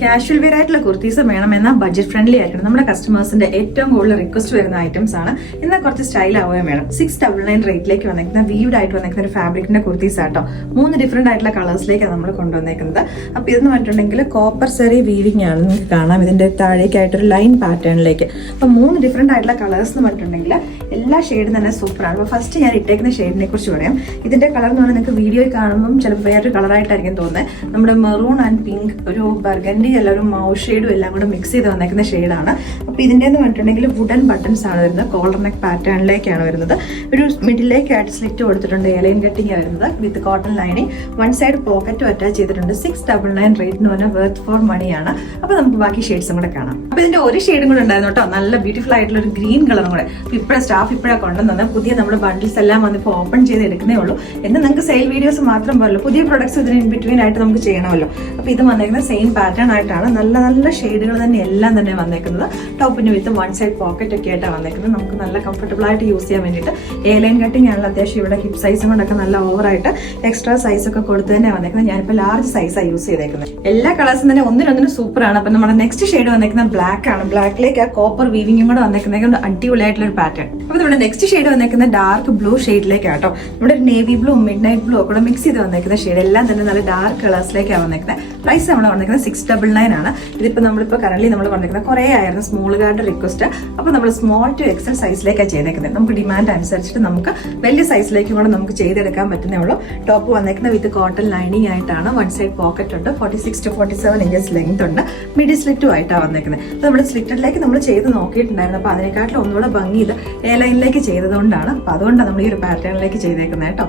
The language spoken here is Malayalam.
കാഷ്വൽ വെയർ ആയിട്ടുള്ള കുർത്തീസ് വേണം, എന്നാൽ ബഡ്ജറ്റ് ഫ്രണ്ട്ലി ആയിരിക്കണം. നമ്മുടെ കസ്റ്റമേഴ്സിന്റെ ഏറ്റവും കൂടുതൽ റിക്വസ്റ്റ് വരുന്ന ഐറ്റംസ് ആണ്. എന്നാൽ കുറച്ച് സ്റ്റൈൽ ആവുകയും വേണം. 699 റേറ്റിലേക്ക് വന്നിരിക്കുന്ന വീവ്ഡ് ആയിട്ട് വന്നിരിക്കുന്ന ഒരു ഫാബ്രിക്കിന്റെ കുർത്തീസ് ആട്ടോ. 3 ഡിഫറെന്റ് ആയിട്ടുള്ള കളേഴ്സിലേക്കാണ് നമ്മൾ കൊണ്ടുവന്നേക്കുന്നത്. അപ്പൊ ഇതെന്ന് പറഞ്ഞിട്ടുണ്ടെങ്കിൽ കോപ്പർ സെറി വീവിംഗ് ആണ്. നിങ്ങൾക്ക് കാണാം ഇതിന്റെ താഴേക്കായിട്ടൊരു ലൈൻ പാറ്റേണിലേക്ക്. അപ്പൊ 3 ഡിഫറെന്റ് ആയിട്ടുള്ള കളേഴ്സ് എന്ന് പറഞ്ഞിട്ടുണ്ടെങ്കിൽ എല്ലാ ഷെയ്ഡും തന്നെ സൂപ്പറാണ്. അപ്പോൾ ഫസ്റ്റ് ഞാൻ ഇട്ടേക്കുന്ന ഷെയ്ഡിനെ കുറിച്ച് പറയാം. ഇതിന്റെ കളർ എന്ന് പറഞ്ഞാൽ നിങ്ങൾക്ക് വീഡിയോയിൽ കാണുമ്പോൾ ചിലപ്പോൾ വേറൊരു കളറായിട്ടായിരിക്കും തോന്നുന്നത്. നമ്മുടെ മെറൂൺ ആൻഡ് പിങ്ക്, ഒരു ബർഗൻഡി അല്ല ഒരു മൗ ഷെയ്ഡും എല്ലാം കൂടെ മിക്സ് ചെയ്ത് വന്നേക്കുന്ന ഷെയ്ഡാണ്. അപ്പോൾ ഇതിൻ്റെ എന്ന് പറഞ്ഞിട്ടുണ്ടെങ്കിൽ വുഡൻ ബട്ടൺസ് ആണ് വരുന്നത്. കോളർ നെക്ക് പാറ്റേണിലേക്കാണ് വരുന്നത്. ഒരു മിഡിലേക്കായിട്ട് സ്ലിറ്റ് കൊടുത്തിട്ടുണ്ട്. എലൈൻ കട്ടിങ് വരുന്നത് with cotton lining. One side പോക്കറ്റും അറ്റാച്ച് ചെയ്തിട്ടുണ്ട്. 699 റേറ്റ് എന്ന് പറഞ്ഞാൽ വർത്ത് ഫോർ മണിയാണ്. അപ്പോൾ നമുക്ക് ബാക്കി ഷെയ്ഡ്സും കൂടെ കാണാം. അപ്പോൾ ഇതിന്റെ ഒരു ഷെയ്ഡും കൂടെ ഉണ്ടായിരുന്നു കേട്ടോ, നല്ല ബ്യൂട്ടിഫുൾ ആയിട്ടുള്ള ഒരു ഗ്രീൻ കളറും കൂടെ. ഇപ്പോൾ സ്റ്റാഫ് ഇപ്പോഴാണ് കൊണ്ടുവന്നത്. പുതിയ നമ്മുടെ ബണ്ടിൽസ് എല്ലാം വന്നിപ്പോൾ ഓപ്പൺ ചെയ്ത് എടുക്കുന്നേ ഉള്ളൂ. എന്ന് നിങ്ങൾക്ക് സെയിൽ വീഡിയോസ് മാത്രം പോലല്ലോ, പുതിയ പ്രൊഡക്ട്സ് ഇതിന് ഇൻ ബിറ്റ്വീൻ ആയിട്ട് നമുക്ക് ചെയ്യണമല്ലോ. അപ്പോൾ ഇത് വന്നേക്കുന്നത് സെയിം പാറ്റേൺ ആയിട്ടാണ്. നല്ല നല്ല ഷെയ്ഡുകൾ തന്നെ എല്ലാം തന്നെ വന്നേക്കുന്നത്. ടോപ്പിന് വിത്ത് വൺ സൈഡ് പോക്കറ്റ് ഒക്കെ ആയിട്ടാണ് വന്നേക്കുന്നത്. നമുക്ക് നല്ല കംഫർട്ടബിൾ ആയിട്ട് യൂസ് ചെയ്യാൻ വേണ്ടിയിട്ട് എയർലൈൻ കട്ടിങ് ആണല്ലോ. അത്യാവശ്യം ഇവിടെ ഹിപ്പ് സൈസും കൊണ്ടൊക്കെ നല്ല ഓവറായിട്ട് എക്സ്ട്രാ സൈസ് ഒക്കെ കൊടുത്ത് തന്നെ വന്നേക്കുന്നത്. ഞാനിപ്പോൾ ലാർജ് സൈസാണ് യൂസ് ചെയ്തേക്കുന്നത്. എല്ലാ കളേഴ്സും തന്നെ ഒന്നിനൊന്നിനും സൂപ്പറാണ്. അപ്പം നമ്മുടെ നെക്സ്റ്റ് ഷെയ്ഡ് വന്നേക്കുന്നത് ബ്ലാക്ക് ആണ്. ബ്ലാക്കിലേക്ക് ആ കോപ്പർ വീവിങ്ങും കൂടെ വന്നേക്കുന്നത് അടിപൊളിയായിട്ടുള്ള ഒരു പാറ്റേൺ. അപ്പോൾ നമ്മുടെ നെക്സ്റ്റ് ഷെയ്ഡ് വന്നേക്കുന്നത് ഡാർക്ക് ബ്ലൂ ഷെയ്ഡിലേക്കാട്ടോ. നമ്മുടെ navy blue mid night blue ഒക്കെ മിക്സ് ചെയ്ത് വന്നേക്കുന്ന ഷെയ്ഡ് എല്ലാം തന്നെ നല്ല ഡാർക്ക് കളേഴ്സിലേക്കാണ് വന്നേക്കുന്നത്. പ്രൈസ് നമ്മൾ വന്നേക്കുന്നത് 699 ആണ്. ഇതിപ്പോൾ നമ്മളിപ്പോൾ കറന്റ് നമ്മൾ വന്നേക്കുന്നത് കുറേ ആയിരുന്നു സ്മോളുകാരുടെ റിക്വസ്റ്റ്. അപ്പോൾ നമ്മൾ സ്മോൾ ടു എക്സൽ സൈസിലേക്കാണ് ചെയ്തേക്കുന്നത്. നമുക്ക് ഡിമാൻഡ് അനുസരിച്ചിട്ട് നമുക്ക് വലിയ സൈസിലേക്കും കൂടെ നമുക്ക് ചെയ്തെടുക്കാൻ പറ്റുന്നേ ഉള്ളൂ. ടോപ്പ് വന്നേക്കുന്നത് വിത്ത് കോട്ടൺ ലൈനിങ് ആയിട്ടാണ്. വൺ സൈഡ് പോക്കറ്റ് ഉണ്ട്. 46 to 47 ഇഞ്ചസ് ലെങ്ത് ഉണ്ട്. മിഡി സ്ലിറ്റും ആയിട്ടാണ് വന്നേക്കുന്നത്. അപ്പോൾ നമ്മുടെ സ്ലിറ്റഡിലേക്ക് നമ്മൾ ചെയ്ത് നോക്കിയിട്ടുണ്ടായിരുന്നു. അപ്പോൾ അതിനെക്കാട്ടിലും ഒന്നുകൂടെ ഭംഗി ഇത് എ ലൈനിലേക്ക് ചെയ്തതുകൊണ്ടാണ്. അപ്പോൾ അതുകൊണ്ടാണ് നമ്മൾ ഈ ഒരു പാറ്റേണിലേക്ക് ചെയ്തേക്കുന്നത് കേട്ടോ.